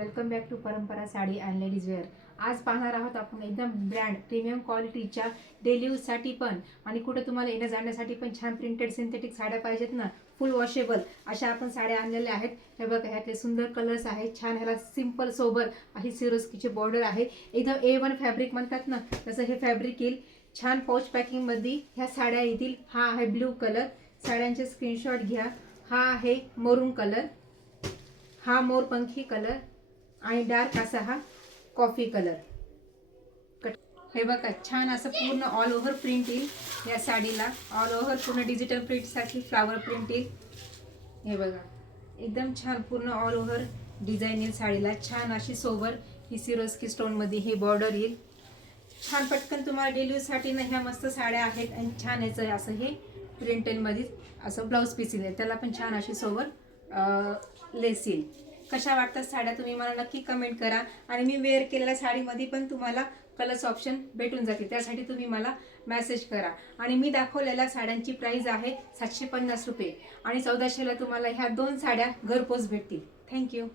Welcome back to परंपरा sari and ladies wear. आज पाहणार आहोत आपण एकदम ब्रँड प्रीमियम क्वालिटीच्या डेली यूजसाठी पण आणि कुठे तुम्हाला येण्या जाण्यासाठी पण छान प्रिंटेड सिंथेटिक साड्या पाहिजेत ना, फुल वॉशेबल अशा आपण साड्या आणलेल्या आहेत। हे बघा, ह्यातले सुंदर कलर्स आहेत, छान ह्याला सिंपल सोबर अशी सिरोस्कीची बॉर्डर आहे। एकदम A1 फॅब्रिक म्हणतात ना तसं हे फॅब्रिक येईल। छान पाउच पॅकिंग मध्ये ह्या साड्या येतील। हा आहे ब्ल्यू कलर, साड्यांचे स्क्रीनशॉट घ्या। हा आहे मरून कलर, हा मोरपंखी कलर आणि डार्क असा हा कॉफी कलर। हे बघा, छान असं पूर्ण ऑल ओव्हर प्रिंट येईल या साडीला। ऑल ओव्हर पूर्ण डिजिटल प्रिंट साठी फ्लावर प्रिंट येईल। हे बघा, एकदम छान पूर्ण ऑल ओव्हर डिझाईन येईल साडीला। छान अशी सोबर ही सिरोस्की स्टोन मध्ये हे बॉर्डर येईल। छान पटकन तुम्हाला डेली यूज साठी ना ह्या मस्त साड्या आहेत। आणि छान याचं असं हे प्रिंटेड मध्ये असं ब्लाउज पीस येईल, त्याला पण छान अशी सोबर लेस येईल। कशा वाटतात साड्या तुम्ही मला नक्की कमेंट करा। आणि मी वेअर केलेल्या साडीमध्ये पण तुम्हाला कलर्स ऑप्शन भेटून जातील, त्यासाठी तुम्ही मला मेसेज करा। आणि मी दाखवलेल्या साड्यांची प्राइस आहे 750 रुपये आणि 1400 ला तुम्हाला ह्या 2 साड्या घरपोच भेटतील। थँक्यू।